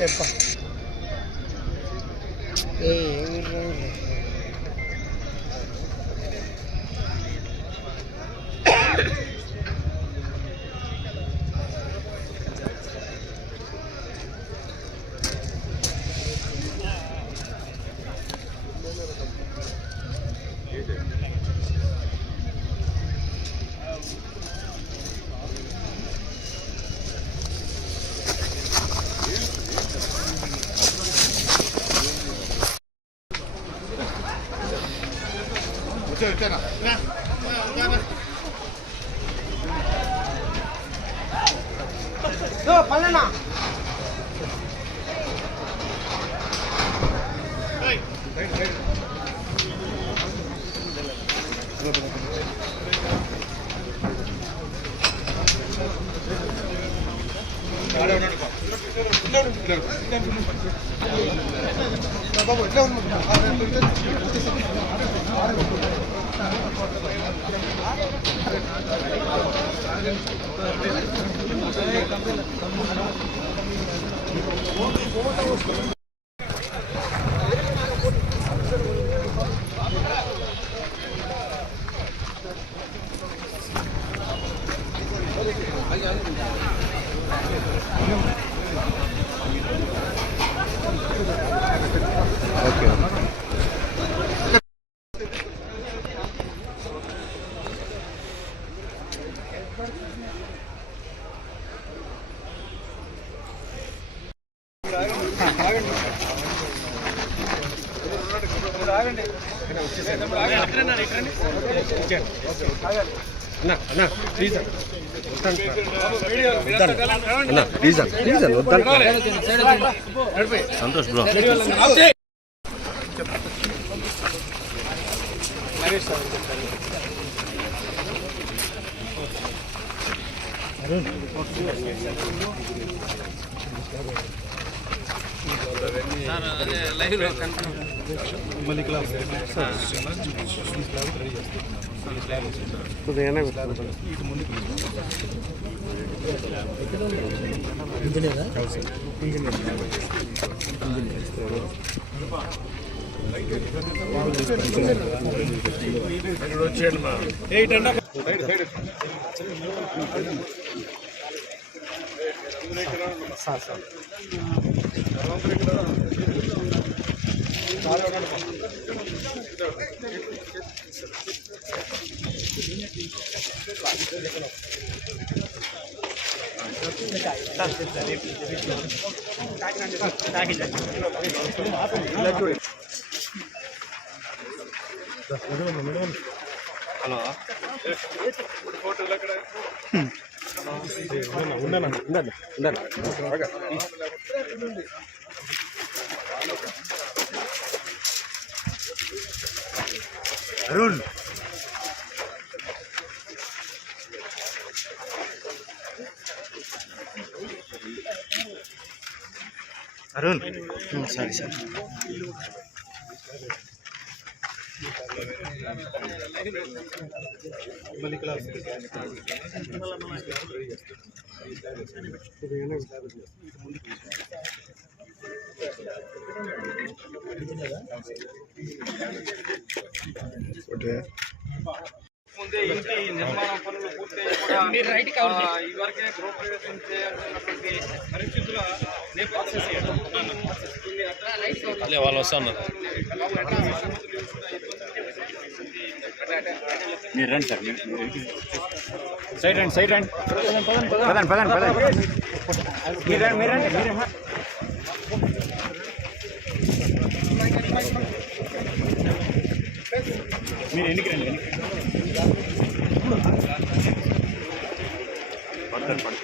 చెప్ప పల్లెనా బాబు ఎట్లా Santosh bro hello Arun Arun sorry sir ముందే ఇంటి నిర్మాణ పనులు పూర్తయి కూడా ఇదివరకే గృహప్రవేశం చేయాల్సినటువంటి పరిస్థితుల నేపథ్యంలో వాళ్ళు వస్తున్నారు. మీరు రండి సార్, సైడ్ రండి, సైడ్ రండి, పదండి పదండి పదండి, మీరు రండి, మీరు రండి, మీరు ఎన్నికి రండి, పడతారు పడతారు.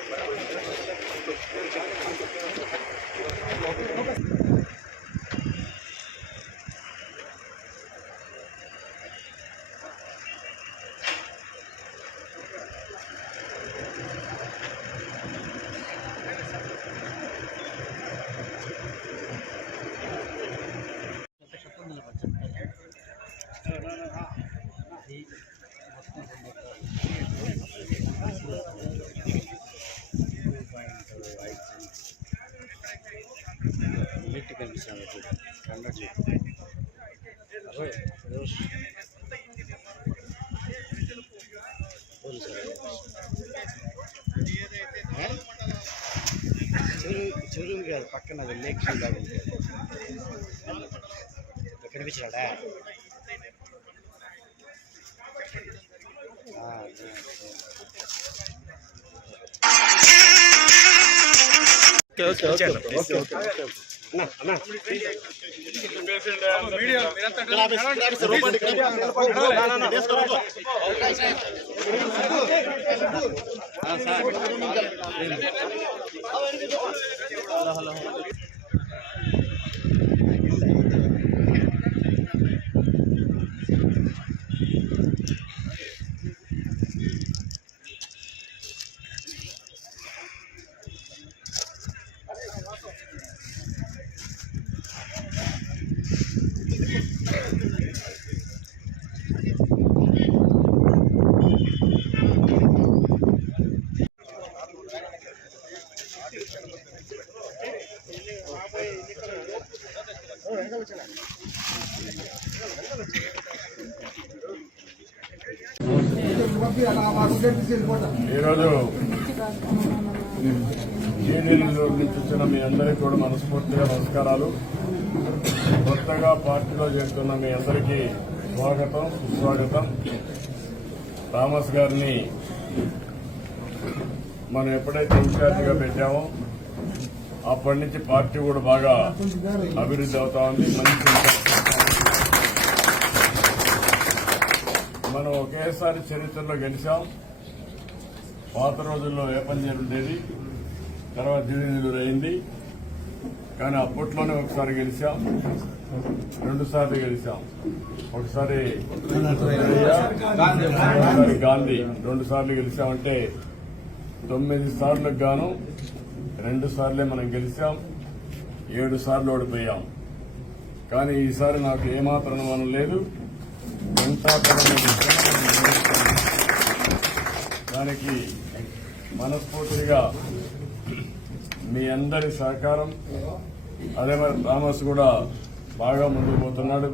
చెరువు కాదు పక్కన లేక్ కనిపించాడా ఈరోజు జీడీలో నుంచి వచ్చిన మీ అందరికీ కూడా మనస్ఫూర్తిగా నమస్కారాలు. కొత్తగా పార్టీలో చేరుతున్న మీ అందరికీ స్వాగతం సుస్వాగతం. థామస్ గారిని మనం ఎప్పుడైతే ఇన్ఛార్జిగా పెట్టామో అప్పటి నుంచి పార్టీ కూడా బాగా అభివృద్ధి అవుతా ఉంది. మంచి మనం ఒకేసారి చరిత్రలో గెలిచాం. పాత రోజుల్లో వేపంజేరు ఉండేది, తర్వాత జీడీనీరు అయింది. కానీ అప్పట్లోనే ఒకసారి గెలిచాం, 2 సార్లు గెలిచాం. ఒకసారి గాంధీ 2 సార్లు గెలిచామంటే 9 సార్లకు గాను 2 సార్లే మనం గెలిచాం, 7 సార్లు ఓడిపోయాం. కానీ ఈసారి నాకు ఏమాత్రం అనుమానం లేదు, దానికి మనస్ఫూర్తిగా మీ అందరి సహకారం. అదే మరి థామస్ కూడా బాగా ముందుకు పోతున్నాడు.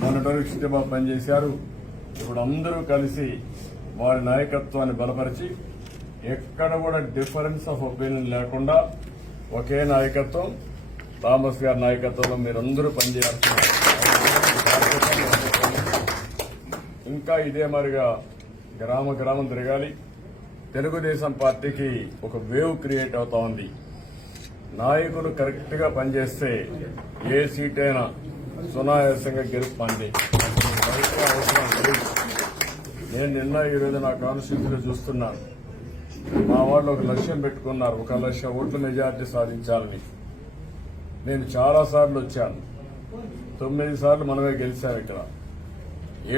మొన్నటి చిట్టబాబు పనిచేశారు. ఇప్పుడు అందరూ కలిసి వారి నాయకత్వాన్ని బలపరిచి ఎక్కడ కూడా డిఫరెన్స్ ఆఫ్ ఒపీనియన్ లేకుండా ఒకే నాయకత్వం, థామస్ గారి నాయకత్వంలో మీరందరూ పనిచేయాల్సిన ఇంకా ఇదే మరిగా గ్రామం తిరగాలి. తెలుగుదేశం పార్టీకి ఒక వేవ్ క్రియేట్ అవుతా ఉంది. నాయకులు కరెక్ట్ గా పనిచేస్తే ఏ సీట్ అయినా సునాయాసంగా గెలుపండి. అవసరం లేదు. నేను నిన్న ఈరోజు నా కాన్స్టిట్యూన్సీలో చూస్తున్నాను. మా వాళ్ళు ఒక లక్ష్యం పెట్టుకున్నారు, 1 లక్ష ఓట్ల మెజార్టీ సాధించాలని. నేను చాలా సార్లు వచ్చాను, 9 సార్లు మనమే గెలిచాం. ఇక్కడ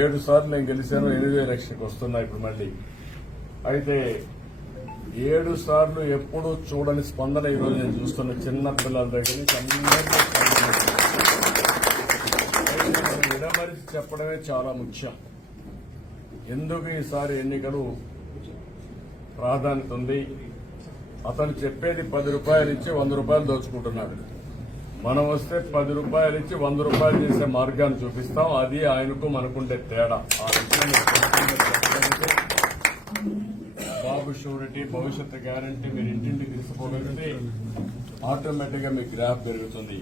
7 సార్లు నేను గెలిచాను, 8వ ఎలక్షన్కి వస్తున్నా ఇప్పుడు మళ్ళీ. అయితే 7 సార్లు ఎప్పుడూ చూడని స్పందన ఈరోజు నేను చూస్తున్న. చిన్న పిల్లల దగ్గర నుంచి అందరినీ విడమరిచి చెప్పడమే చాలా ముఖ్యం. ఎందుకు ఈసారి ఎన్నికలు ప్రాధాన్యత ఉంది. అతను చెప్పేది 10 రూపాయలు ఇచ్చి 100 రూపాయలు దోచుకుంటున్నాడు. మనం వస్తే 10 రూపాయలు ఇచ్చి 100 రూపాయలు చేసే మార్గాన్ని చూపిస్తాం. అది ఆయనకు మనకుండే తేడా. ఆ విషయాన్ని బాబు షూరిటీ, భవిష్యత్తు గ్యారంటీ మీరు ఇంటింటికి తీసుకోగలిగితే ఆటోమేటిక్ గా మీ గ్రాఫ్ పెరుగుతుంది.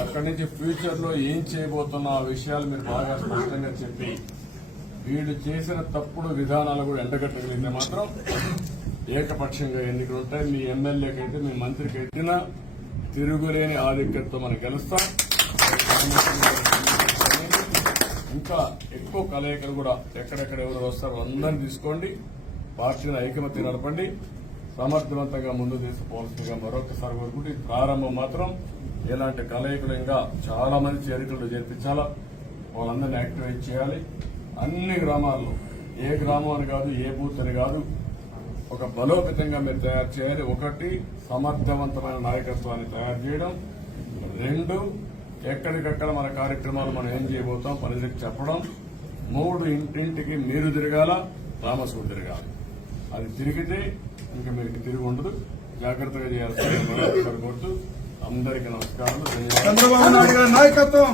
అక్కడి నుంచి ఫ్యూచర్ లో ఏం చేయబోతున్న ఆ విషయాలు మీరు బాగా స్పష్టంగా చెప్పి వీళ్ళు చేసిన తప్పుడు విధానాలు కూడా ఎండగట్టగలిగితే మాత్రం ఏకపక్షంగా ఎన్నికలు ఉంటాయి. మీ ఎమ్మెల్యేకైతే మీ మంత్రికి ఎట్టినా తిరుగులేని ఆధిక్యతతో మనం గెలుస్తాం. ఇంకా ఎక్కువ కలయికలు కూడా ఎక్కడెక్కడ ఎవరు వస్తారో అందరినీ తీసుకోండి. పార్టీని ఐకమత్యం నడపండి. సమర్థవంతంగా ముందు తీసుకోవాల్సిందిగా మరొకసారి కోరుకుంటూ ఈ ప్రారంభం మాత్రం ఇలాంటి కలయికలు ఇంకా చాలా మంది చేరికలు చేర్పించాలా, వాళ్ళందరినీ యాక్టివేట్ చేయాలి. అన్ని గ్రామాల్లో ఏ గ్రామం అని కాదు, ఏ బూత్ అని కాదు, ఒక బలోపేతంగా మీరు తయారు చేయాలి. 1 సమర్థవంతమైన నాయకత్వాన్ని తయారు చేయడం, 2 ఎక్కడికక్కడ మన కార్యక్రమాలు మనం ఏం చేయబోతాం ప్రజలకు చెప్పడం, 3 ఇంటింటికి మీరు తిరగాల, థామస్ కూడా తిరగాలి. అది తిరిగితే ఇంకా మీకు తిరిగి ఉండదు. జాగ్రత్తగా చేయాల్సిన కోరుతూ అందరికీ నమస్కారాలు, ధన్యవాదాలు. చంద్రబాబు నాయుడు గారి నాయకత్వం